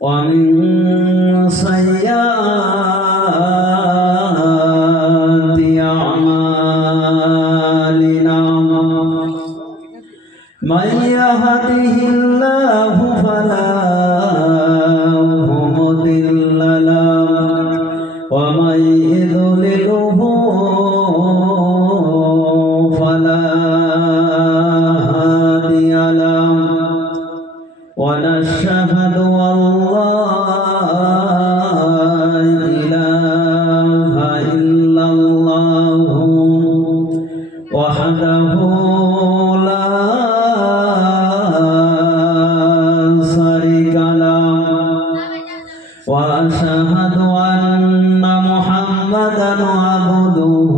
ومن سيئات أعمالنا من يهده الله فلا مضل له ومن يضلله فلا هادي له ونشهد أن لا إله إلا الله وحده لا شريك له وأشهد أن محمدا عبده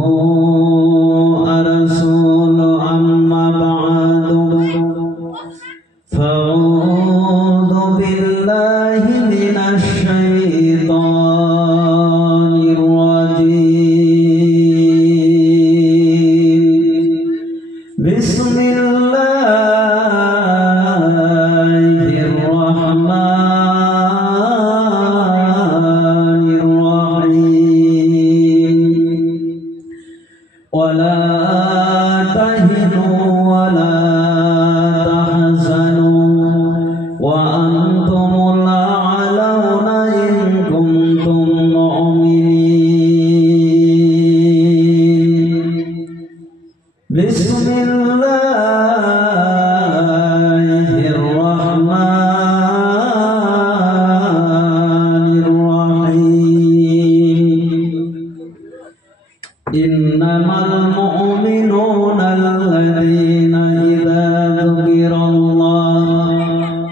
ورسوله أما بعد فأعوذ بالله من الشيطان الرجيم بسم الله الرحمن الرحيم ولا تهنوا ولا وأنتم الأعلون إن كنتم مؤمنين بسم الله الرحمن الرحيم إنما المؤمنون الذين إذا ذكر الله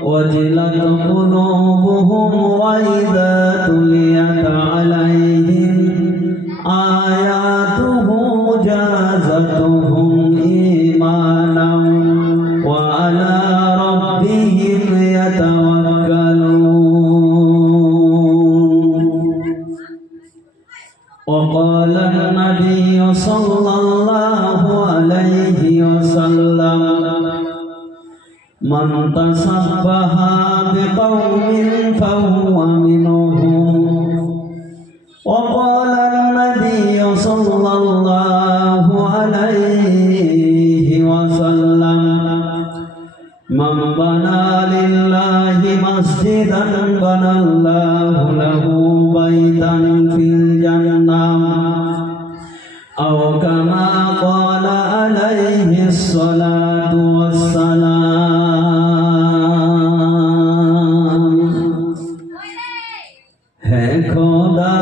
وجلت قلوبهم وإذا تليت عليهم آياته زادتهم إيمانا وعلى ربهم يتوكلون وقال النبي صلى الله عليه وسلم من تشبه بقوم فهو منهم وقال النبي صلى الله عليه وسلم من بنى لله مسجدا بنى الله له بيتا في الجنة أو كما قال عليه الصلاة والسلام है खुदा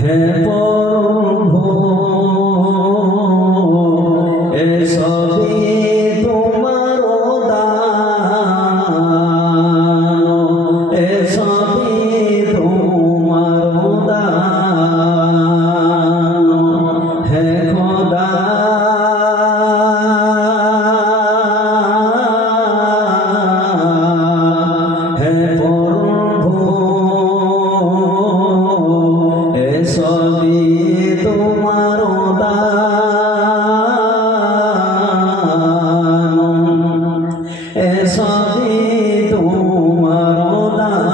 है प्रभु ए सभी तुम्हारो दान ए सभी तुम्हारो दान है खुदा है प्रभु ए सभी तुम्हारो दान ए सभी तुम्हारो दान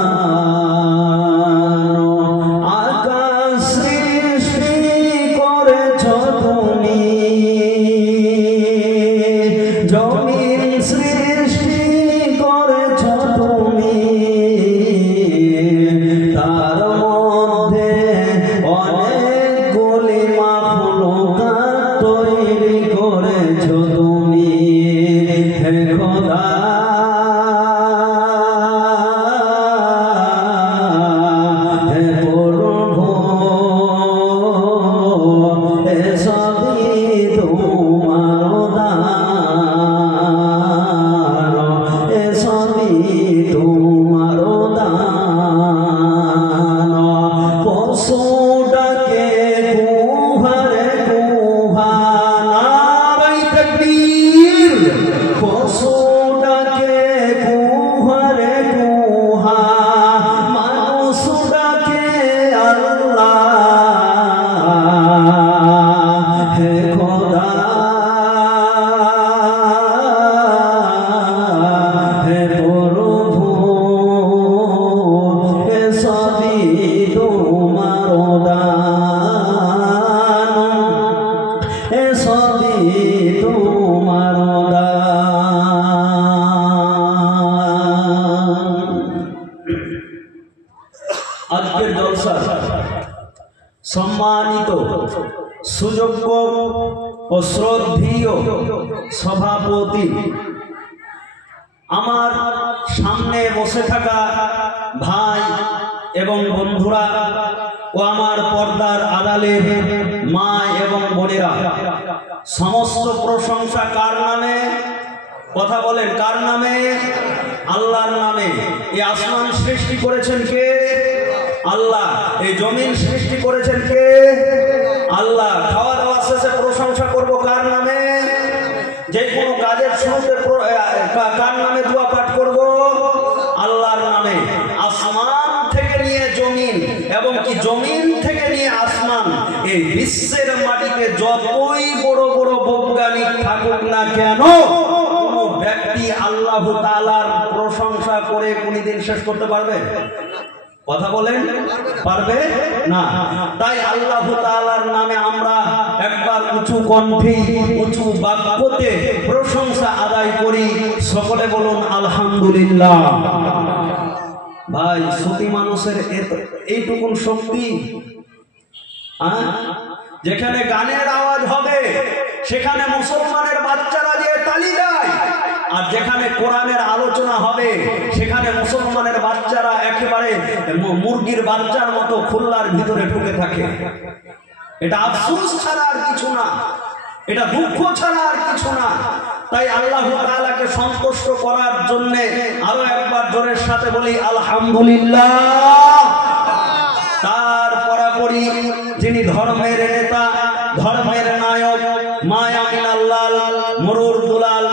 आकाश सृष्टि করেছ তুমি জমিন সৃষ্টি করেছ তুমি তার মধ্যে অনেকগুলি মাখলুকাত তৈরি করেছ তুমি হে খোদা হে প্রভু এ সবই তোমার দান এ সবই তোমার দান জলসা সম্মানিত সুযোগ্য ও শ্রদ্ধেয় সভাপতি, আমার সামনে বসে থাকা ভাই এবং বন্ধুরা ও আমার পর্দার আড়ালের মা এবং বোনেরা, সমস্ত প্রশংসা কার নামে? কথা বলেন, কার নামে? আল্লাহর নামে। এই আসমান সৃষ্টি করেছেন কে? আল্লাহ। এই জমিন সৃষ্টি করেছেন কে? আল্লাহ। খাওয়া দাওয়া শেষে প্রশংসা করব কার নামে? যে কোনো কাজের শুরুতে কার নামে দোয়া পাঠ করব? আল্লাহর নামে। আসমান থেকে নিয়ে জমিন এবং কি জমিন থেকে নিয়ে আসমান, এই বিশ্বের মাটিতে যতই বড় বড় বৈজ্ঞানিক থাকুক না কেন, কোনো ব্যক্তি আল্লাহ তাআলার প্রশংসা করে কোনদিন শেষ করতে পারবে? কথা বলেন, পারবে না। তাই আল্লাহ তাআলার নামে আমরা একবার উঁচু কণ্ঠে উঁচু বাক্যতে প্রশংসা আদায় করি। সকলে বলুন আলহামদুলিল্লাহ। ভাই, সতী মানুষের এইটুকুন শক্তি, যেখানে গানের আওয়াজ হবে সেখানে মুসলমানের বাচ্চারা যে তালি দেয়, আর যেখানে কোরআনের আলোচনা হবে সেখানে মুসলমানের বাচ্চারা একেবারে মুরগির বাচ্চার মতো খুল্লার ভিতরে ঢুকে থাকে। এটা আফসোস ছাড়া আর কিছু না, এটা দুঃখ ছাড়া আর কিছু না। তাই আল্লাহ তাআলাকে সন্তুষ্ট করার জন্য আরো একবার জোরের সাথে বলি আলহামদুলিল্লাহ। তার পরাপরি যিনি ধর্মের নেতা, ধর্মের নায়ক, মায়ামিন আল্লাহ মরুর দুলাল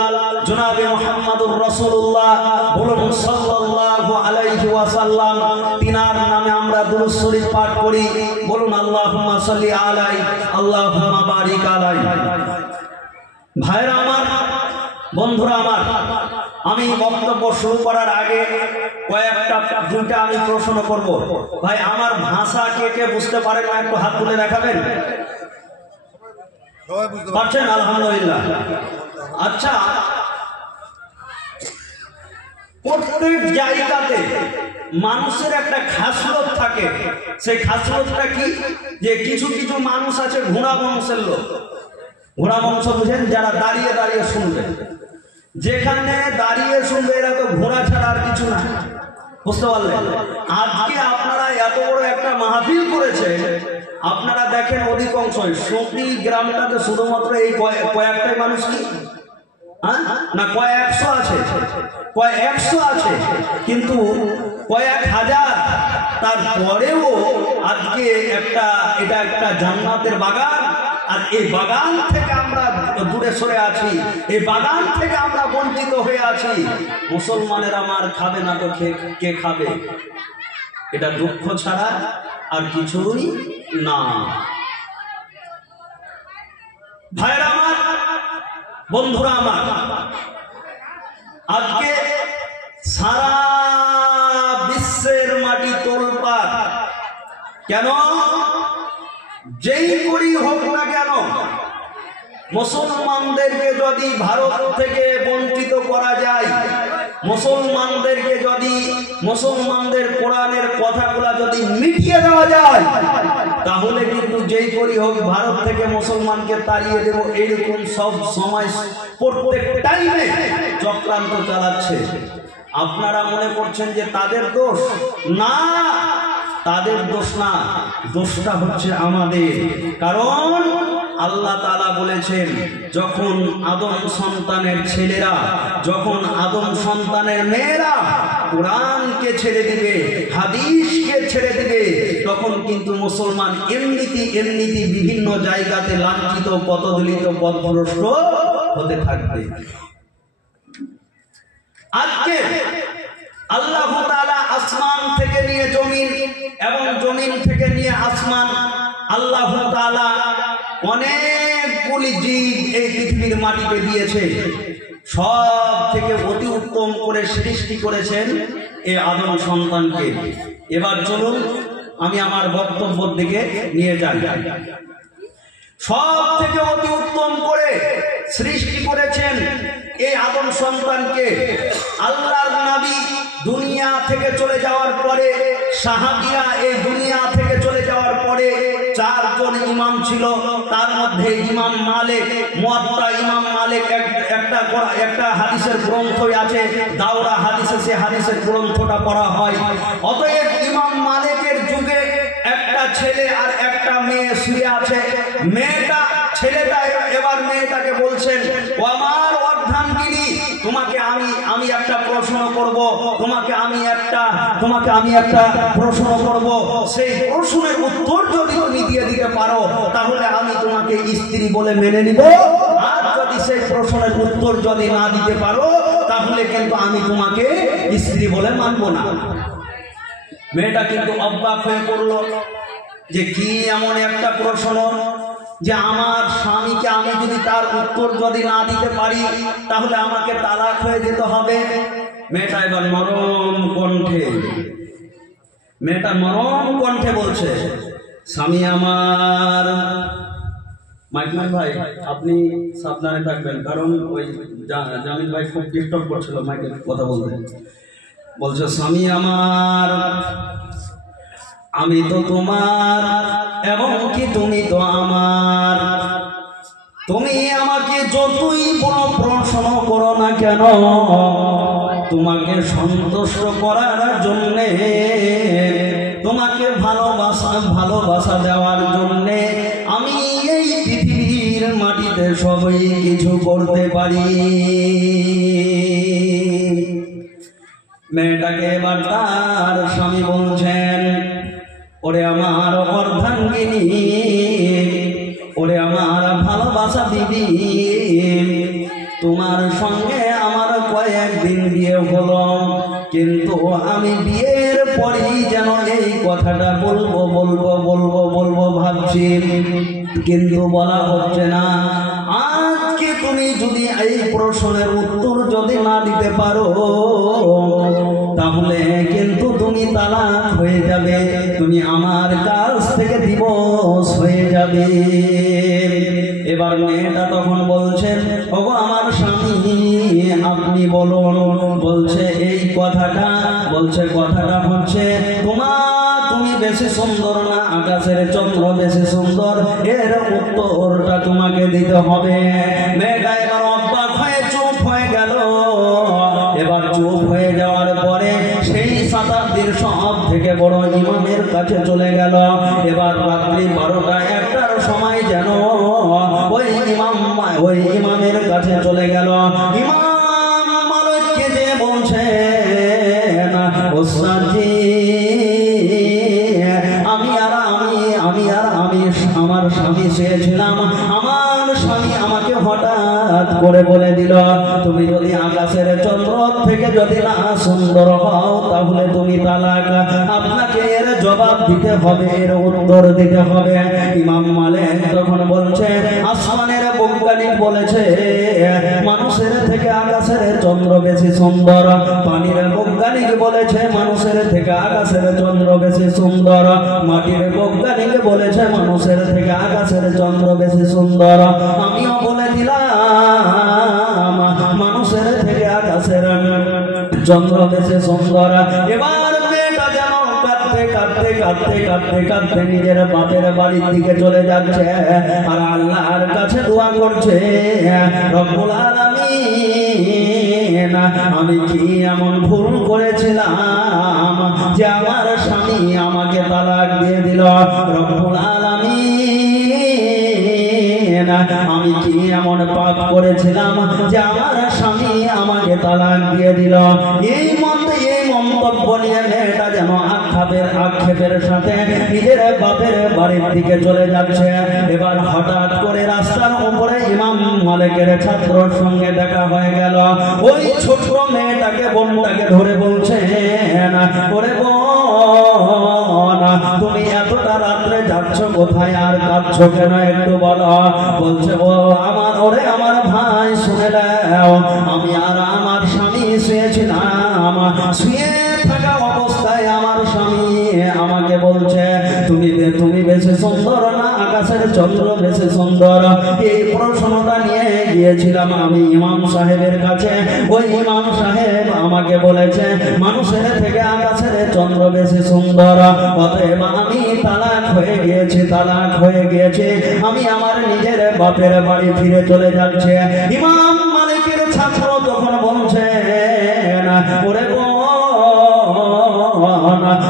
জনাবে মুহাম্মদুর রাসূলুল্লাহ, বলুন সাল্লাল্লাহু আলাইহি ওয়াসাল্লাম, তিনার নামে আমরা দুরূদ শরীফ পাঠ করি। বলুন আল্লাহুম্মা সাল্লি আলাইহি আল্লাহুম্মা বারিক আলাইহি। ভাইরা আমার, বন্ধুরা আমার, আমি বক্তব্য শুরু করার আগে দুইটা আমি প্রশ্ন করব। ভাই, আমার ভাষা কে কে বুঝতে পারেন না একটু হাত তুলে দেখাবেন? পারছেন? আলহামদুলিল্লাহ। আচ্ছা, প্রত্যেক জায়গাতে মানুষের একটা খাসলত থাকে। সেই খাসলতটা কি? যে কিছু কিছু মানুষ আছে ঘোড়া বংশের লোক। ঘোড়া বংশ বুঝেন? যারা দাঁড়িয়ে দাঁড়িয়ে শুনবে, যেখানে দাঁড়িয়ে শুনবে এরা তো ঘোড়া ছাড়া আর কিছু না। বুঝতে পারলেন? আজকে আপনারা এত বড় একটা মাহফিল করেছে, আপনারা দেখেন অধিকাংশই সতী গ্রামটাতে শুধুমাত্র এই কয়েকটাই মানুষ কি না কয়েকশো আছে, কয়েকশো আছে, কিন্তু কয়েক হাজার। তারপরেও আজকে এটা একটা জান্নাতের বাগান, আর এই বাগান থেকে আমরা দূরে সরে আছি, এই বাগান থেকে আমরা বঞ্চিত হয়ে আছি। মুসলমানের আমার খাবে না তো কে খাবে? এটা দুঃখ ছাড়া আর কিছুই না। ভাইরা আমার, বন্ধুরা আমার, আজকে সারা বিশ্বের মাটি তোলপাড়। কেন? যেই করি হোক না কেন, মুসলমানদেরকে যদি ভারত থেকে বঞ্চিত করা যায়, মুসলমানদেরকে যদি মুসলমানদের কোরআনের কথাগুলা যদি মিটিয়ে দেওয়া যায়, তাহলে কিন্তু যেই করি হোক ভারত থেকে মুসলমানকে তাড়িয়ে দেব, এইরকম সব সময় প্রত্যেক টাইমে চক্রান্ত চালাচ্ছে। আপনারা মনে করছেন যে তাদের দোষ? না, তাদের দোষ না, দোষটা হচ্ছে আমাদের। কারণ আল্লাহ তাআলা বলেছেন, যখন আদম সন্তানের ছেলেরা, যখন আদম সন্তানের মেয়েরা কোরআনকে ছেড়ে দিবে, হাদিসকে ছেড়ে দিবে, তখন কিন্তু মুসলমান এমনিতে বিভিন্ন জায়গাতে লাঞ্ছিত, পদদলিত, পথভ্রষ্ট হতে থাকবে। আজকে আল্লাহ তাআলা আসমান থেকে নিয়ে জমিন এবং জমিন থেকে নিয়ে আসমান, আল্লাহ তাআলা অনেকগুলি জীব এই পৃথিবীর মাটিতে দিয়েছে। সব থেকে অতি উত্তম করে সৃষ্টি করেছেন এই আদম সন্তানকে। এবার চলুন আমি আমার বক্তব্যের দিকে নিয়ে যাই। সব থেকে অতি উত্তম করে সৃষ্টি করেছেন এই আদম সন্তানকে। আল্লাহর নবী দুনিয়া থেকে চলে যাওয়ার পরে, সাহাবীরা এই দুনিয়া থেকে চলে যাওয়ার পরে 4 জন ইমাম ছিল। তার মধ্যে ইমাম মালিক, মুয়াত্তা ইমাম মালিক একটা হাদিসের গ্রন্থ আছে, দাওরা হাদিসে, সে হাদিসের গ্রন্থটা পড়া হয়। অতএব ইমাম মালিকের যুগে একটা ছেলে আর একটা মেয়ে শুয়ে আছে। ছেলেটা এবার মেয়েটাকে বলছেন, ও আমার অর্ধাঙ্গিনী, তোমাকে আমি একটা প্রশ্ন করব, তোমাকে আমি একটা প্রশ্ন করব, সেই প্রশ্নের উত্তর যদি তুমি দিয়ে দিতে পারো তাহলে আমি তোমাকে স্ত্রী বলে মেনে নিব, আর যদি সেই প্রশ্নের উত্তর যদি না দিতে পারো তাহলে কিন্তু আমি তোমাকে স্ত্রী বলে মানব না। মেয়েটা কিন্তু অবাক হয়ে পড়ল যে কি এমন একটা প্রশ্ন যে আমার স্বামীকে আমি যদি তার উত্তর যদি না দিতে পারি তাহলে আমাকে তালাক হয়ে যেতে হবে। মেয়েটা এবার নরম কণ্ঠে বলছে, স্বামী আমার, মাইকম্যান ভাই আপনি সাবধানে থাকবেন, কারণ ওই জামিল ভাই খুব ডিস্টার্ব করছিল মাইকে কথা বলতে। বলছে, স্বামী আমার, আমি তো তোমার এবং কি তুমি তো আমার, তুমি আমাকে যতই বড় প্রশ্ন করো না কেন, তোমাকে সন্তুষ্ট করার জন্যে, তোমাকে ভালোবাসা দেওয়ার জন্যে আমি এই পৃথিবীর মাটিতে সবই কিছু করতে পারি। মেয়েটাকে এবার তার স্বামী বলছেন, ওরে আমার অর্ধাঙ্গিনী, ওরে আমার ভালোবাসা দিদি, তোমার সঙ্গে আমার কয়েকদিন বিয়ে হলো, কিন্তু আমি বিয়ের পরেই যেন এই কথাটা বলবো ভাবছি, কিন্তু বলা হচ্ছে না। আজকে তুমি যদি এই প্রশ্নের উত্তর যদি না দিতে পারো তাহলে কিন্তু তুমি তালাক হয়ে যাবে, তুমি আমার কাছ থেকে ডিভোর্স হয়ে যাবে। এবার মেয়েটা তখন বলছেন, ওগো আমার স্বামী আপনি বলুন। বলছে এই কথাটা হচ্ছে, তুমি বেশি সুন্দর না আকাশের চন্দ্র বেশি সুন্দর, এর উত্তরটা তোমাকে দিতে হবে। মেয়েটা এবার অবাক হয়ে চুপ হয়ে গেল। এবার চুপ হয়ে যাওয়ার পরে সেই শতাব্দীর সব থেকে বড় ইমামের কাছে চলে গেল। এবার রাত্রি 12টা-1টার সময় যেন ওই ইমামের কাছে চলে গেল। ইমাম মালিককে যে বলছে, ওস্তাদজি আমি আমার স্বামী চেয়েছিলাম, আমার স্বামী আমাকে হঠাৎ করে বলে দিল, তুমি যদি আকাশের চন্দ্র থেকে যদি না সুন্দর হও তাহলে তুমি তালাক, আপনাকে এর জবাব দিতে হবে, এর উত্তর দিতে হবে। ইমাম মালিক তখন বলছে, আসমানের বৈজ্ঞানিক বলেছে মানুষের থেকে আকাশের চন্দ্র বেশি সুন্দর, পানির বৈজ্ঞানিক বলেছে মানুষের থেকে আকাশের চন্দ্র বেশি সুন্দর, মাটির বৈজ্ঞানিক বলেছে মানুষের থেকে আকাশের চন্দ্র বেশি সুন্দর, আমিও বলে দিলাম মানুষের থেকে আকাশের চন্দ্র বেশি সুন্দর। এবার মেয়েটা যেন কাঁদতে নিজের বাপের বাড়ির দিকে চলে যাচ্ছে আর আল্লাহর কাছে দোয়া করছে, রব্বুল আলামিন আমি কি এমন ভুল করেছিলাম যে আমার স্বামী আমাকে তালাক দিয়ে দিল, রব্বুল আলামিন আমি কি এমন পাপ করেছিলাম যে আমার স্বামী আমাকে তালাক দিয়ে দিল। এই মন্তব্য নিয়ে মেয়েটা যেন আক্ষেপের সাথে নিজের বাপের বাড়ির দিকে চলে যাচ্ছে। এবার হঠাৎ করে রাস্তার উপরে ইমাম মালিকের ছাত্রর সঙ্গে দেখা হয়ে গেল। ওই ছোট মেয়েটাকে বোনটাকে ধরে বলছে, ওরে বোন তুমি এতটা রাত্রে যাচ্ছ কোথায় আর কাঁদছো কেন একটু বলো। বলছে, আমার ভাই শুনে দাও, আমি আর আমার স্বামী শুয়েছিলাম, শুয়ে থাকা অবস্থায় আমার স্বামী আমাকে বলছে তুমি বেশি সুন্দর না আকাশের চন্দ্র বেশি সুন্দর? এই প্রশ্নটা নিয়ে গিয়েছিলাম আমি ইমাম সাহেবের কাছে। ওই ইমাম সাহেব আমাকে বলেছে মানুষের থেকে আকাশের চন্দ্র বেশি সুন্দর। অতএব আমি তালাক হয়ে গিয়েছি। আমি আমার নিজের বাপের বাড়ি ফিরে চলে যাচ্ছে। ইমাম মালিকের ছাত্র তখন বলছে ওরে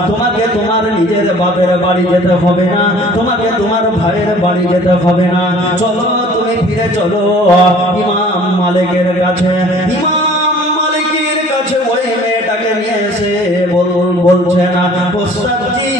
তোমাকে তোমার নিজের বাপের বাড়ি যেতে হবে না, তোমাকে তোমার ভাইয়ের বাড়ি যেতে হবে না, চলো তুমি ফিরে চলো ইমাম মালিকের কাছে। ইমাম মালিকের কাছে ওই মেয়েটাকে নিয়ে এসে বলছে না ওস্তাদজি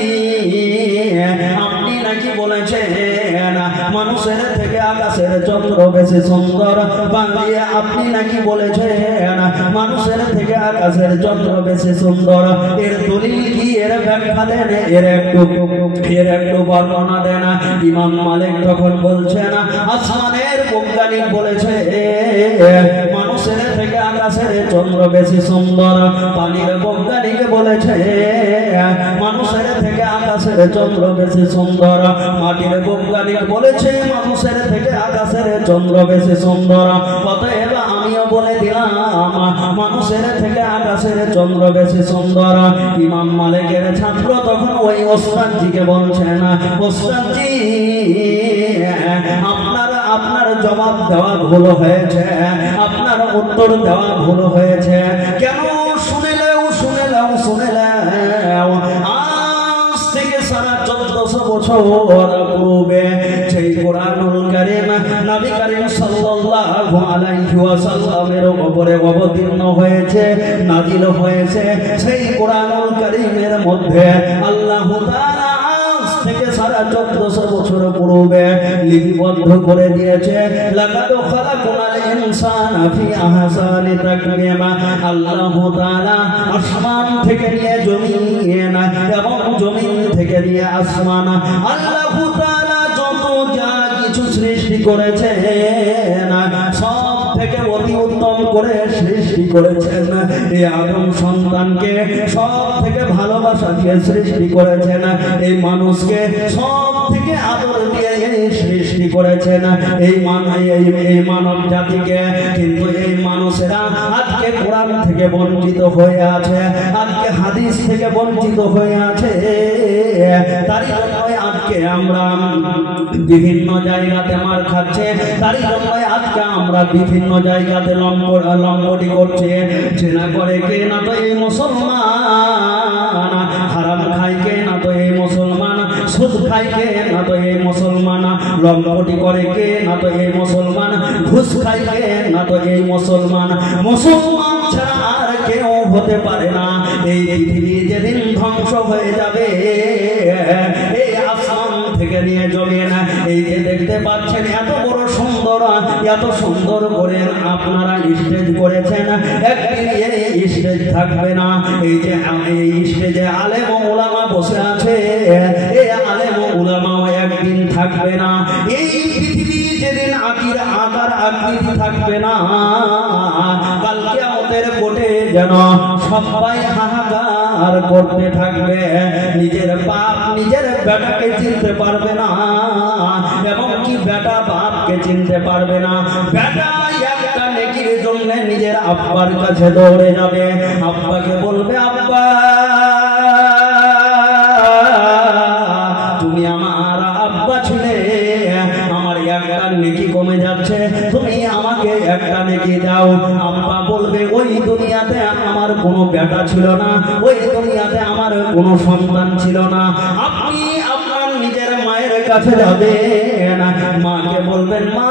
আপনি নাকি বলেছেন মানুষের থেকে আকাশের চন্দ্র বেশি সুন্দর। বাংলিয়ে আপনি নাকি বলেছেন মানুষের থেকে আকাশের চন্দ্র বেশি সুন্দর। এর দলিল কি, এর ব্যাখ্যা দেন, এর একটু বর্ণনা দেন। ইমাম মালিক তখন বলছেন আসমানের বৈজ্ঞানিক বলেছে মানুষের থেকে আকাশের চন্দ্র বেশি সুন্দর। পানির বৈজ্ঞানিক বলেছে মানুষের থেকে আকাশের চন্দ্র বেশি সুন্দর। মাটির বৈজ্ঞানিক বলেছে মানুষের থেকে আকাশের চন্দ্র বেশি সুন্দর। অতএব আমিও বলে দিলাম মানুষের থেকে আকাশের চন্দ্র বেশি সুন্দর। ইমাম মালিকের ছাত্র তখন ওই ওস্তাদজিকে বলছেন ওস্তাদজি আপনার জবাব দেওয়া ভুল হয়েছে, আপনার উত্তর দেওয়া ভুল হয়েছে। কেন? শুনে নাও আজ থেকে সারা 1400 বছর পূর্বে সেই কোরআনুল কারীম নবী করিম সাল্লাল্লাহু আলাইহি ওয়াসাল্লামের উপরে অবতীর্ণ হয়েছে, নাজিল হয়েছে। সেই কোরআনুল কারীমের মধ্যে আল্লাহ তাআলা আজ থেকে সারা 1400 বছর পূর্বে লিপিবদ্ধ করে দিয়েছে লাকাদ খালাকনাল ইনসানা ফি আহসানি তাকওয়িম। আল্লাহ তাআলা আসমান থেকে নিয়ে জমিন এবং জমিন থেকে নিয়ে আসমান, আল্লাহ তাআলা যত যা কিছু সৃষ্টি করেছেন সব থেকে অতি উত্তম করে সৃষ্টি করেছেন। এই আদম সন্তানকে সব থেকে ভালোবাসা দিয়ে সৃষ্টি করেছেন। এই মানুষকে সব থেকে আদর দিয়ে সৃষ্টি করেছেন এই মানব জাতিকে। কিন্তু এই মানুষেরা আজকে কোরআন থেকে বঞ্চিত হয়ে আছে, আজকে হাদিস থেকে বঞ্চিত হয়ে আছে। তারই জন্যই আজকে আমরা বিভিন্ন জায়গাতে মার খাচ্ছে, তারই জন্যই আজকে আমরা বিভিন্ন জায়গাতে লম্বটি করছে। চেনা করে কে? না তো এই মুসলমান। হারাম খায় কে? না তো এই মুসলমান। সুদ খায় কে? না তো এই মুসলমান। লম্বটি করে কে? না তো এই মুসলমান। ঘুষ খায় কে? না তো এই মুসলমান। মুসলমান ছাড়া আর কেউ হতে পারে না। এই পৃথিবী যেদিন ধ্বংস হয়ে যাবে, এই আসমান থেকে নিয়ে জমিন, এই যে দেখতে পাচ্ছেন এত বড় সুন্দর, এত সুন্দর করে আপনারা স্টেজ করেছেন, একদিন এই স্টেজ থাকবে না। এই যে এই স্টেজে আলেম ও উলামা বসে আছে, এই আলেম ও উলামাও একদিন থাকবে না। এই পৃথিবী যেদিন আকার আকৃতি থাকবে না, কাল কিয়ামতের কোটে যেন সবাই হাহাকার করতে থাকবে। নিজের বাপ নিজের বেটাকে চিনতে পারবে না, এবং কি বেটা বাপকে চিনতে পারবে না। বেটা একটা নেকির জন্য নিজের আব্বার কাছে দৌড়ে যাবে, আব্বাকে বলবে আব্বা তুমি আমার আব্বা ছিলে, আমার একটা নেকি কমে যাচ্ছে, তুমি আমাকে একটা নেকি দাও। আব্বা বলবে ওই দুনিয়াতে আমার কোনো বেটা ছিল না, ওই দুনিয়াতে আমার কোনো সন্তান ছিল না। আপনি আপনার নিজের মায়ের কাছে যাবেন, মাকে বলবেন মা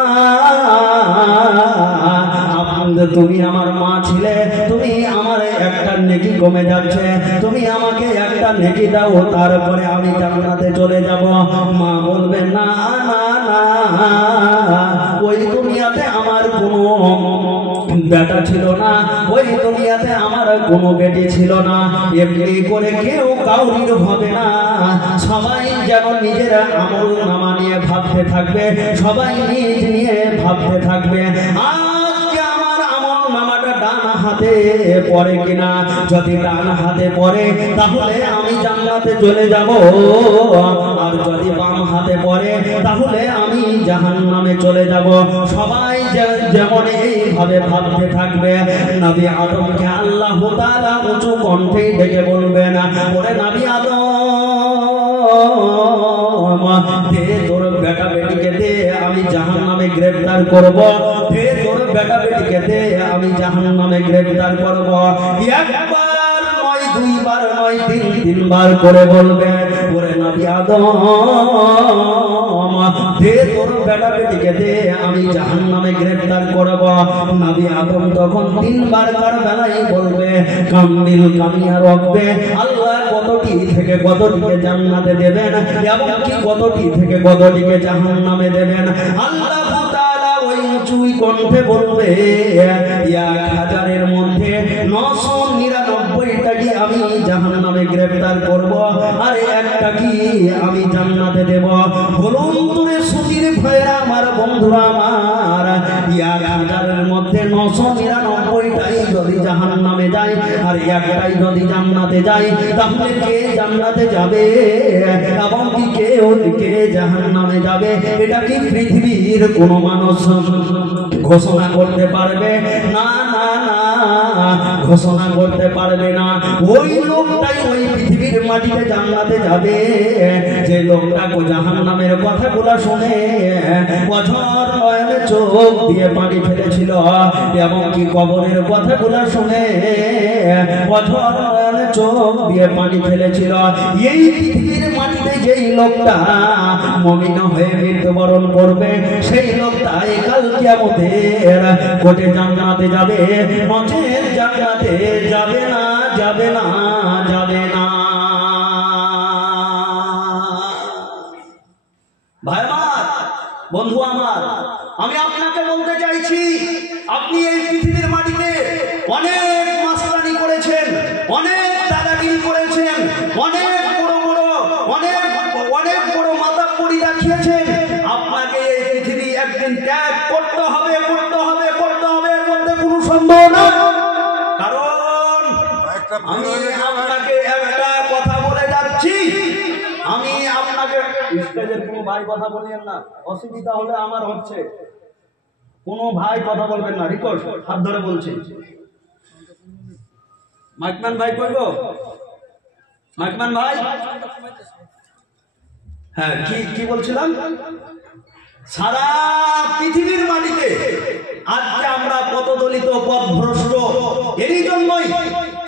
তুমি আমার মা ছিলে, তুমি আমার একটা নেকি কমে যাচ্ছে, তুমি আমাকে একটা নেকি দাও, তারপরে আমি জান্নাতে চলে যাব। মা বলবে না না না, ওই দুনিয়াতে আমার কোনো বেটা ছিল না, ওই দুনিয়াতে আমার কোনো বেটি ছিল না। এমনি করে কেউ কাউরির হবে না। সবাই যেন নিজের আমল নামা নিয়ে ভাবতে থাকবে, সবাই নিজ নিয়ে ভাবতে থাকবে আজকে আমার আমল নামাটা ডান হাতে পড়ে কিনা। যদি ডান হাতে পড়ে তাহলে আমি জান্নাতে চলে যাব, চলে যাব। সবাই যেমন এইভাবে ভাবতে থাকবে, নবী আদমকে আল্লাহ তাআলা উঁচু কণ্ঠে ডেকে বলবেন, ওরে নবী আদম, দে তোর বেটা বেটিকে দে, আমি জাহান্নামে গ্রেফতার করব। দে তোর বেটা বেটিকে দে, আমি জাহান্নামে গ্রেফতার করব। একবার নয়, দুইবার নয়, তিনবার করে বলবে, ওরে নবী আদম, দে তোর বেটা বেটিকে দে, আমি জাহান্নামে গ্রেফতার করব। নবী আদম তখন তিনবার তার বেলায় বলবে, কামবিল কামিয়া রব্বে, আল্লাহ কতটি থেকে কতটিকে জান্নাতে দেবেন এবং কি কতটি থেকে কতটিকে জাহান্নামে দেবেন। আল্লাহ তাআলা ওই উঁচুই কণ্ঠে বলবে, 1000-এর মধ্যে 999টাকে আমি জাহান্নামে গ্রেফতার করব, আর একটা কি আমি জান্নাতে দেব। বলুন তোরে সুধীর ভাইরা আমার, বন্ধুরা আমার, 1000-এর মধ্যে 999টাই যদি জাহান্নামে যায় আর একটাই যদি জান্নাতে যায়, তাহলে কে জান্নাতে যাবে এবং কি কে জাহান্নামে যাবে? এটা কি পৃথিবীর কোন মানুষ ঘোষণা করতে পারবে? না না না, ঘোষণা করতে পারবে না। ওই লোকটাই ওই পৃথিবীর মাটিতে জান্নাতে যাবে যে লোকটা জাহান্নামের কথাগুলো শুনে অঝর নয়নে চোখ দিয়ে পানি ফেলেছিল এবং কি কবরের কথাগুলো শুনে অঝর নয়নে চোখ দিয়ে পানি ফেলেছিল। এই পৃথিবীর মাটিতে যেই লোকটা মুমিন হয়ে মৃত্যুবরণ করবে, সেই লোকটা কাল কিয়ামতের কোটে জান্নাতে যাবে, নচেত জান্নাতে যাবে না, যাবে না, যাবে না। ভাই আমার, বন্ধু আমার, আমি আপনাকে বলতে চাইছি, আপনি এই পৃথিবীর মাটিতে অনেক মাস্তানি করেছেন, অনেক দাদাগিরি করেছেন, অনেক বড় মাতাব্বরি দেখিয়েছেন। আপনাকে এই পৃথিবী একদিন ত্যাগ করতে হবে, করতে হবে, করতে হবে, এর মধ্যে কোনো সন্দেহ না। কারণ আমি আপনাকে একটা কথা বলে যাচ্ছি, আমি আপনাকে স্টেজের কোনো ভাই কথা বলিয়েন না, অসুবিধা হলে আমার হচ্ছে, কোনো ভাই কথা বলবেন না, রিকোয়েস্ট, হাত ধরে বলছি। মাইকম্যান ভাই কইব, মাইকম্যান ভাই, হ্যাঁ কি বলছিলাম? সারা পৃথিবীর মাটিতে আজকে আমরা পথদলিত, পথভ্রষ্ট, এরই জন্যই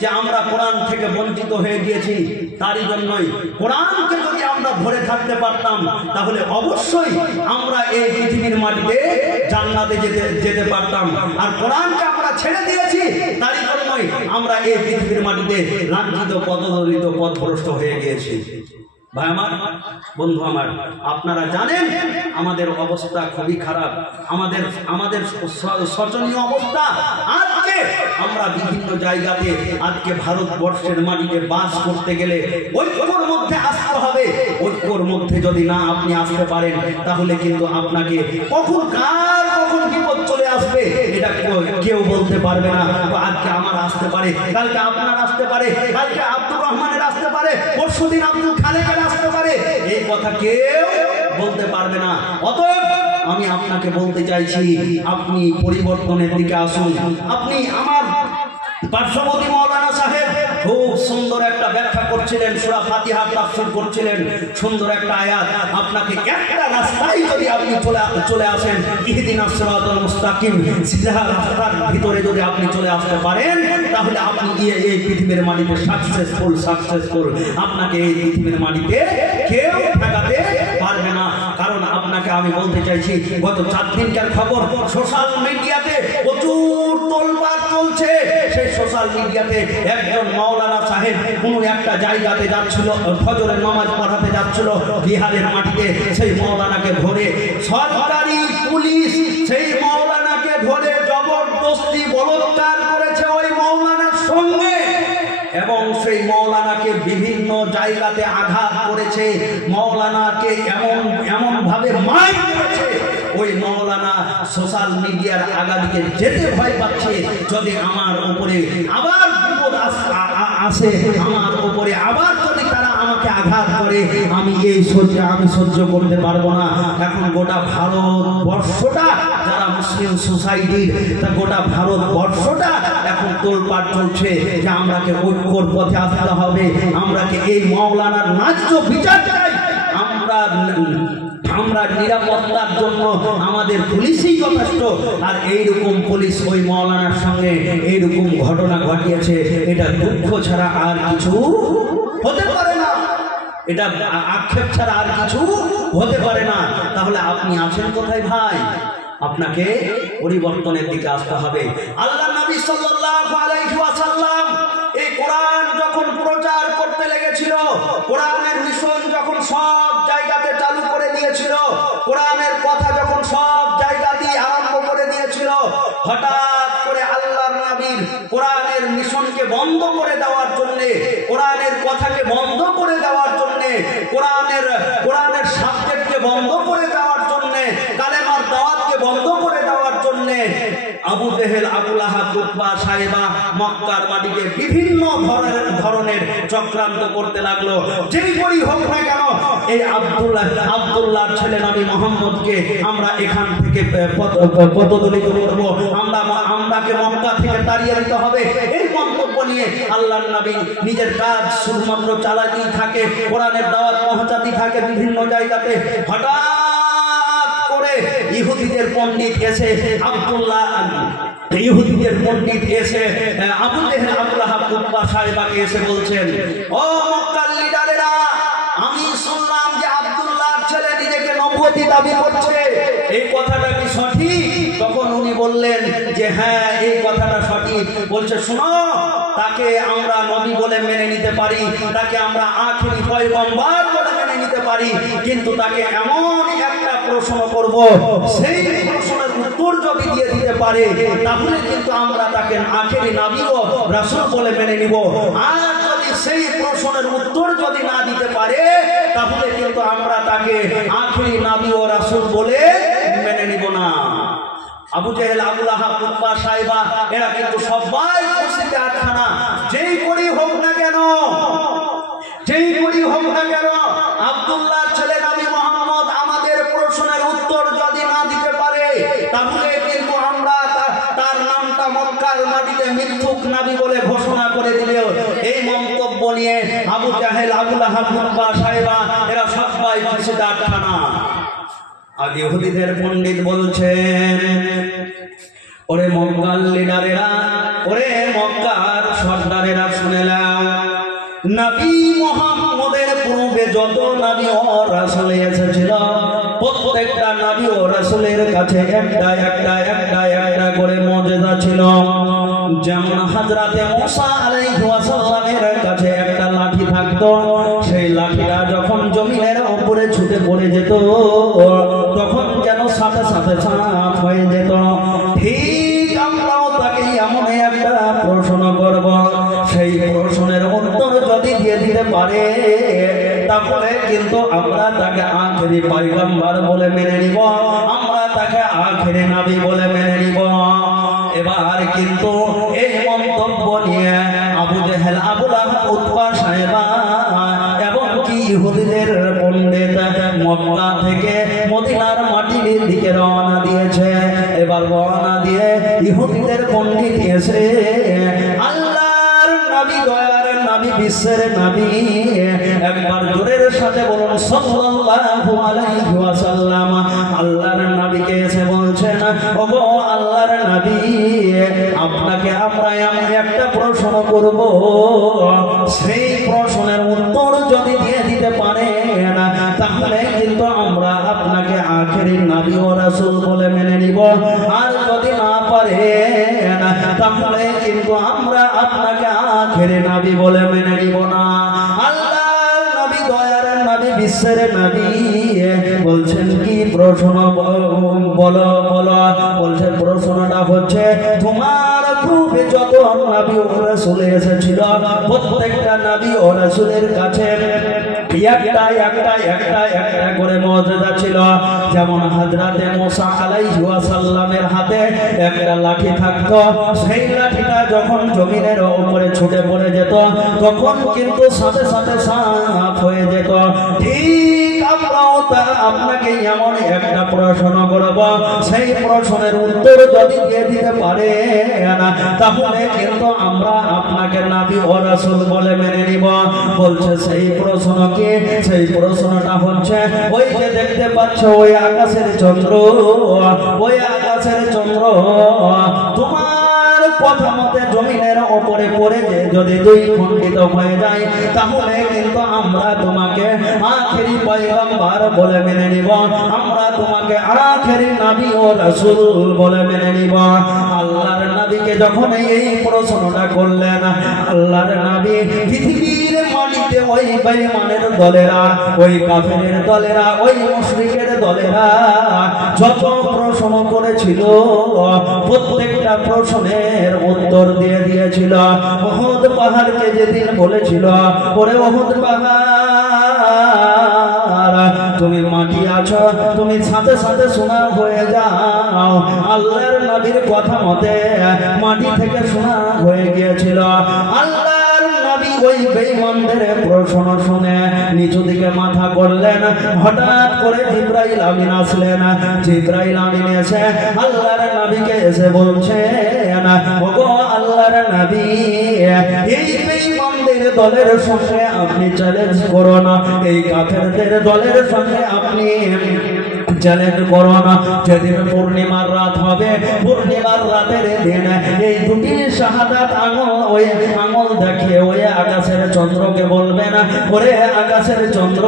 যে আমরা কোরআন থেকে বঞ্চিত হয়ে গিয়েছি, তারই জন্যই। কোরআনকে যদি আমরা ধরে থাকতে পারতাম, তাহলে অবশ্যই আমরা এই পৃথিবীর মাটিতে জান্নাতে যেতে পারতাম। আর কোরআনকে আমরা ছেড়ে দিয়েছি, তারই জন্যই আমরা এই পৃথিবীর মাটিতে লাঞ্ছিত, পথদলিত, পথভ্রষ্ট হয়ে গিয়েছি। ভাই আমার, বন্ধু আমার, আপনারা জানেন আমাদের অবস্থা খুবই খারাপ, আমাদের শোচনীয় অবস্থা। আজকে আমরা বিভিন্ন জায়গাতে, আজকে ভারতবর্ষের মাটিতে বাস করতে গেলে ঐক্যর মধ্যে আসতে হবে। ঐক্যর মধ্যে যদি না আপনি আসতে পারেন, তাহলে কিন্তু আপনাকে কখন বিপদ চলে আসবে এটা কেউ বলতে পারবে না। আজকে আমার আসতে পারে, কালকে আপনার আসতে পারে, কালকে আব্দুর রহমানের আসতে পারে, পরশুদিন আব্দুল খালেকের আসতে পারে, এই কথা কেউ বলতে পারবে না। অতএব আমি আপনাকে বলতে চাইছি, আপনি পরিবর্তনের দিকে আসুন। আপনি আমার পার্শ্ববর্তী মাওলানা সাহেব খুব সুন্দর একটা ব্যাখ্যা করছিলেন, সূরা ফাতিহা তাফসীর করছিলেন, সুন্দর একটা আয়াত। আপনাকে একটা রাস্তায় যদি আপনি চলে আসেন, ইহদিনাস সিরাতাল মুস্তাকিম, সিধা রাস্তার ভিতরে যদি আপনি চলে আসতে পারেন, তাহলে আপনি এই পৃথিবীর মাটিতে সাকসেসফুল। আপনাকে এই পৃথিবীর মাটিতে কেউ ঠেকাতে পারবে না। কারণ আপনাকে আমি বলতে চাইছি, গত 4 দিনকার খবর সোশ্যাল মিডিয়াতে প্রচুর তোলপাড় চলছে। সেই সোশ্যাল মিডিয়াতে একজন মাওলানা সাহেব কোন একটা জায়গাতে যাচ্ছিল, ফজরের নামাজ পড়াতে যাচ্ছিল বিহারের মাটিতে। সেই মাওলানাকে ধরে সরকারি পুলিশ সেই মাওলানাকে ধরে জবরদস্তি বলৎকার করেছে ওই মাওলানার সঙ্গে, এবং সেই মাওলানাকে বিভিন্ন জায়গাতে আঘাত করেছে, মাওলানাকে এমন ভাবে মার করেছে। ওই মাওলানা সোশ্যাল মিডিয়ার আগাদিকে যেতে ভয় পাচ্ছে, যদি আমার উপরে আবার বিপদ আসে, আমার উপরে আবার যদি তারা আমাকে আঘাত করে আমি সহ্য করতে পারবো না। এখন গোটা ভারতবর্ষটা যারা মুসলিম সোসাইটির, তা গোটা ভারতবর্ষটা এখন তোলপাড় চলছে যে আমরাকে ঐক্যর পথে আসতে হবে, আমরাকে এই মাওলানার ন্যায্য বিচার চাই। আমরা নিরাপত্তার জন্য আমাদের পুলিশই যথেষ্ট। আর এইরকম পুলিশ ওই মাওলানার সঙ্গে এইরকম ঘটনা ঘটিয়েছে, এটা দুঃখ ছাড়া আর কিছু হতে পারে না, এটা আক্ষেপ ছাড়া আর কিছু হতে পারে না। তাহলে আপনি আছেন কোথায় ভাই? আপনাকে পরিবর্তনের দিকে আসতে হবে। আল্লাহ নবী সাল্লাল্লাহু আলাইহি ওয়াসাল্লাম এই কোরআন যখন প্রচার করতে লেগেছিল, কোরআনের মিশন যখন সব জায়গাতে চালু করে দিয়েছিল, কোরআনের কথা যখন সব জায়গাতেই আরম্ভ করে দিয়েছিল, হঠাৎ করে আল্লাহর নবীর কোরআনের মিশনকে বন্ধ করে দেওয়ার জন্য, কোরআনের কথাকে বন্ধ করে দেওয়ার জন্য, কোরআনের সাবজেক্টকে বন্ধ করে দেওয়ার জন্য, কালেমার দাওয়াতকে বন্ধ করে দেওয়ার জন্য আবু জেহেল, আবু লাহাব, উতবা, সাইবা মক্কার মাটিতে বিভিন্ন ধরনের চক্রান্ত করতে লাগলো। যেই করি হোক না কেন এই আব্দুল্লাহর ছেলে নবী মুহাম্মদকে আমরা এখান থেকে পদদলিত করব, আমরাকে মক্কা থেকে তাড়িয়ে দিতে হবে, এই মন্তব্য নিয়ে আল্লাহর নবী নিজের কাজ শুধুমাত্র চালাতেই থাকে, কোরআনের দাওয়াত পৌঁছাতেই থাকে বিভিন্ন জায়গাতে। হঠাৎ করে ইহুদিদের পণ্ডিত এসে আবু জেহেল, আবু লাহাব, উতবা, সাইবাকে এসে বলছেন, ও মক্কার লিডারেরা, আমি শুনলাম যে আব্দুল্লাহর ছেলে নিজেকে নবুয়তি দাবি করছে, এই কথাটা কি সঠিক? তখন উনি বললেন যে হ্যাঁ, এই কথাটা সঠিক। বলছে শোনো, তাকে আমরা নবী বলে মেনে নিতে পারি, তাকে আমরা আখিরি পয়গম্বর বলে মেনে নিতে পারি, কিন্তু তাকে এমন একটা প্রশ্ন করব, সেই প্রশ্নের উত্তর যদি দিয়ে দিতে পারে তাহলে কিন্তু আমরা তাকে আখিরি নবী ও রাসূল বলে মেনে নিব। আর যদি সেই প্রশ্নের উত্তর যদি না দিতে পারে তাহলে কিন্তু আমরা তাকে আখিরি নবী ও রাসূল বলে মেনে নিব না। আবু জেহেল, আবু লাহাব, উতবা, সাইবা এরা কিন্তু সবাই খুশিতে আটখানা। যেই করি হোক না কেন আব্দুল্লাহর ছেলে নবী মুহাম্মদ আমাদের প্রশ্নের উত্তর যদি না দিতে পারে তাহলে কিন্তু আমরা তার নামটা মক্কার মাটিতে মিথ্যুক নবী বলে ঘোষণা করে দিল। এই মন্তব্য নিয়ে আবু জেহেল, আবু লাহাব, উতবা, সাইবা এরা সবাই খুশিতে আটখানা। আর ইহুদিদের পণ্ডিত বলছেন, ওরে মক্কার লিডারেরা, ওরে মক্কার সর্দারেরা, শুনে নাও, নবী মুহাম্মদের পূর্বে যত নবী ও রাসূল এসেছিল প্রত্যেকটা নবী ও রাসূলের কাছে একটা করে মুজিজা ছিল। যেমন হযরতে মুসা আলাইহিস সালামের কাছে একটা লাঠি থাকতো, সেই লাঠিটা যখন জমিনের উপরে ছুটে পড়ে যেত তখন যেন সাথে সাথে ছাপ হয়ে যেত। ঠিক আমরাও তাকে এমন একটা প্রশ্ন করব, সেই প্রশ্নের উত্তর যদি দিয়ে দিতে পারে তাহলে কিন্তু আমরা তাকে আখিরি পয়গম্বর বলে মেনে নিব, আমরা তাকে আখিরি নবী বলে মেনে নিব। এবার কিন্তু এই মন্তব্য নিয়ে আবু জেহেল, আবু লাহাব, উতবা, সাইবা এবং কি ইহুদিদের পণ্ডিত মক্কা থেকে মদিনার মাটির দিকে রওনা দিয়েছে। এবার রওনা দিয়ে ইহুদিদের পণ্ডিত এসে আল্লাহর নবী, দয়ার নবী, বিশ্বের নবী, একবার জোরের সাথে বলুন সাল্লাল্লাহু আলাইহি ওয়াসাল্লাম। আল্লাহর নবীকে এসে বলছেন, ওগো আল্লাহর নবী, আপনাকে আমরা এমন একটা প্রশ্ন করব, সেই প্রশ্নের উত্তর যদি দিয়ে দিতে পারেন তাহলে কিন্তু আমরা আপনাকে আখিরি নবী ও রাসূল বলে মেনে নিব, আর যদি না পারেন তাহলে কিন্তু আমরা আপনাকে আখিরি নবী বলে মেনে নিব না। আল্লাহর নবী, দয়ার নবী, বিশ্বের নবী বলছেন কি প্রশ্ন? বলো। বলছে প্রশ্নটা হচ্ছে, তোমার পূর্বে যত নবী ও রাসূল এসেছিল প্রত্যেকটা নবী ও রাসূলের কাছে একটা করে মুজিজা ছিল, যেমন হযরতে মুসা আলাইহিস সালামের হাতে একটা লাঠি থাকতো, সেই লাঠিটা যখন জমিনের উপরে ছুটে পড়ে যেত তখন কিন্তু সাথে সাথে সাফ হয়ে যেত। ঠিক আমরাও আপনাকে এমন একটা প্রশ্ন করব, সেই প্রশ্নের উত্তর যদি দিয়ে দিতে পারে তাহলে কিন্তু আমরা আপনাকে নবী ও রাসূল বলে মেনে নিব। বলছে সেই প্রশ্ন কি? সেই প্রশ্নটা হচ্ছে ওই যে দেখতে পাচ্ছ ওই আকাশের চন্দ্র, ওই আকাশের চন্দ্র তোমার কথা মতে জমিনের উপরে পড়ে যদি দুই খণ্ডিত হয়ে যায় তাহলে কিন্তু আমরা তোমাকে আখেরি পয়গম্বর বলে মেনে নিব, আমরা তোমাকে আখেরি নবী ও রাসূল বলে মেনে নিব। আল্লাহর নবীকে যখন এই প্রশ্নটা করলেন, আল্লাহর নবী পৃথিবীর মাটিতে ওই বেঈমানের দলেরা, ওই কাফেরের দলেরা, ওই মুশরিকের দলেরা যত প্রশ্ন করেছিল প্রত্যেকটা প্রশ্নের উত্তর দিয়ে দিয়েছিল। উহুদ পাহাড়কে যেদিন বলেছিল ওরে উহুদ পাহাড় তুমি মাটি আছো, তুমি সাথে সাথে সোনা হয়ে যাও, আল্লাহর নবীর কথা মতে মাটি থেকে সোনা হয়ে গিয়েছিল। আল্লাহর নবী ওই বেঈমানদের প্রশ্ন শুনে নিচু দিকে মাথা করলেন। হঠাৎ করে জিবরাইল আমিন আসলেন। জিবরাইল আমিন এসে আল্লাহর নবীকে এসে বলছেন, ওগো আল্লাহর নবী, এই বেঈমানদের দলের সঙ্গে আপনি চ্যালেঞ্জ করুন, এই কাফেরদের দলের সঙ্গে আপনি চ্যালেঞ্জ করো না। যেদিন পূর্ণিমার রাত হবে, পূর্ণিমার রাতের দিন এই দুটি শাহাদাত আঙুল, ওই আঙুল দেখিয়ে ওই আকাশের চন্দ্রকে বলবেন, ওরে আকাশের চন্দ্র,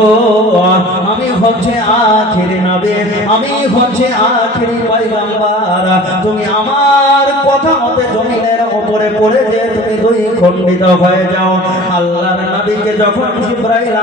আমি হচ্ছে আখেরি নবী, আমি হচ্ছে আখেরি পয়গম্বর, তুমি আমার কথা মতে জমিনের উপরে পড়ে যে তুমি দুই খণ্ডিত হয়ে যাও। আল্লাহর নবীকে যখন জিবরাইল